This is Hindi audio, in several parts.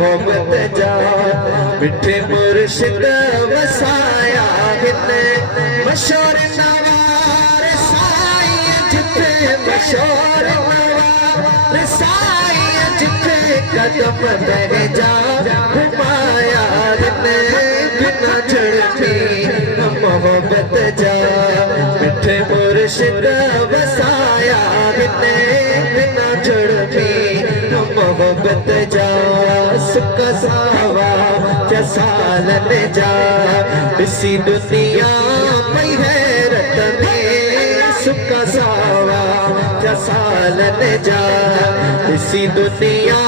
मोहब्बत जा मिठे मुर्शिद वसाया हिने मशहूर नवार साई जिथे मशहूर नवार साई जिथे कदम बह जा घुमाया हिने बिना झड़पी मोहब्बत जा मिठे मुर्शिद वसाया हिने बिना झड़पी मोहब्बत जा सुख सावा क्या सालन जा इसी दुनिया पई हैरत में सुख सावा क्या सालन जा इसी दुनिया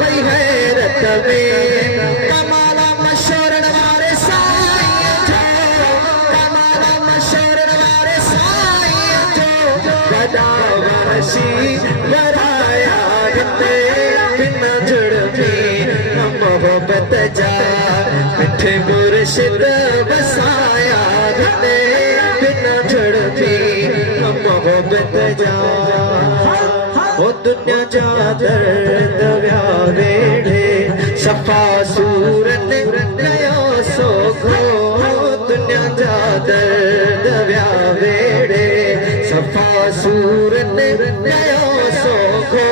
पई हैरत में कमाला मशहूर वारे साईं जो कमाला मशहूर वारे साईं जो गदा वरसी वराया बिना झड़पी मोहब्बत जा मिठे मुर्शिद वसाया बिना झड़पी मोहब्बत जा ओ दुनिया जा दर्द व्या वेड़े सफा सूरत नयो सोखो दुनिया जा दर्द व्या वेड़े सफा सूरत नयो सोखो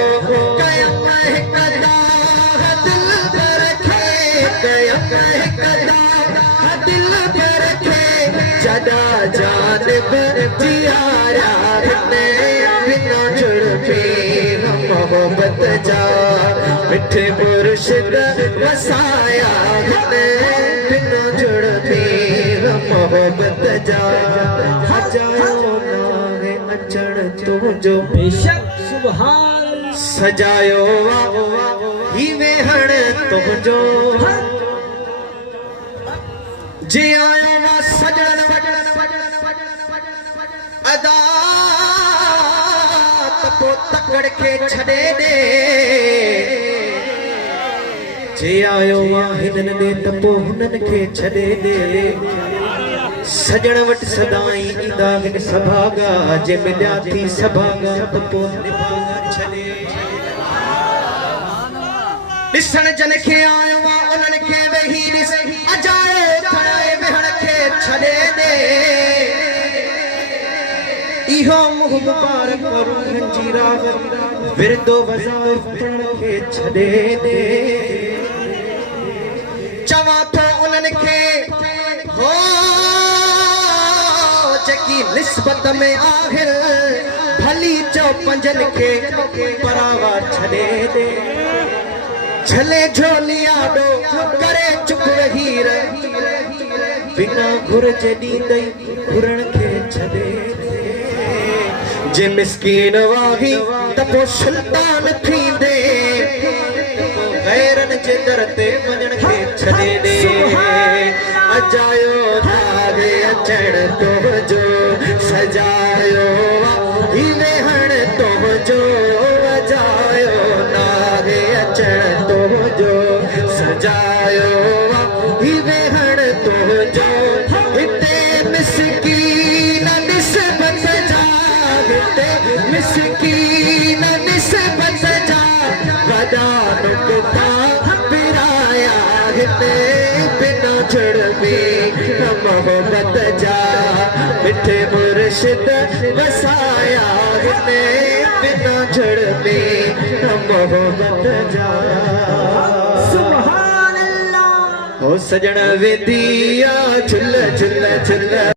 जदा जानब जियारा बिना झड़पी मोहब्बत जा मिठे मुर्शिद वसाया बिना झड़पी मोहब्बत जा सजायो नागे अचण तुझो बेशक सुभान सजायो ही वेहण तुझो जे आयो वा सजन अदा तपो तकड़ के छड़े दे जे आयो वा हिनन दे तपो हुनन के छड़े दे सजन वट सदाई इंदा हिन सभागा जे मिल्या थी सभागा तपो निभागा छड़े ॾिसण जन खे आयो वा उन्हनि खे वेही ॾिस अजायो खणाए वेहण खे छॾे दे इहो मुंहुं मुबारक करूं हंजीरा विरदो वज़ार पढ़ण खे छॾे दे चवां थो उन्हनि खे हो जेकी निस्बत में आहिर भली चओ पंजनि खे परावा छॾे दे छले झोलिया डो करे चुप हीर बिना घुर्ज ॾींदई घुरण खे छॾे जे मिस्कीन वाही त पोइ सुल्तान थींदे गैरन जे दर ते वञण खे छॾे ॾे अजायो नागे अचण तुंहिंजो सजायो ही वेहण तुंहिंजो अजायो नागे अचण सजायो ही वेहण तुझो हिते मिसकीन निस्बत जा हिते मिसकीन निस्बत जा वॾा नुक्ता पिराया हिते बिना झड़पी मोहब्बत जा मिठे मुर्शिद वसाया हिते बिना झड़पी मोहब्बत जा ओ सजन वेदिया झुल झुल झुल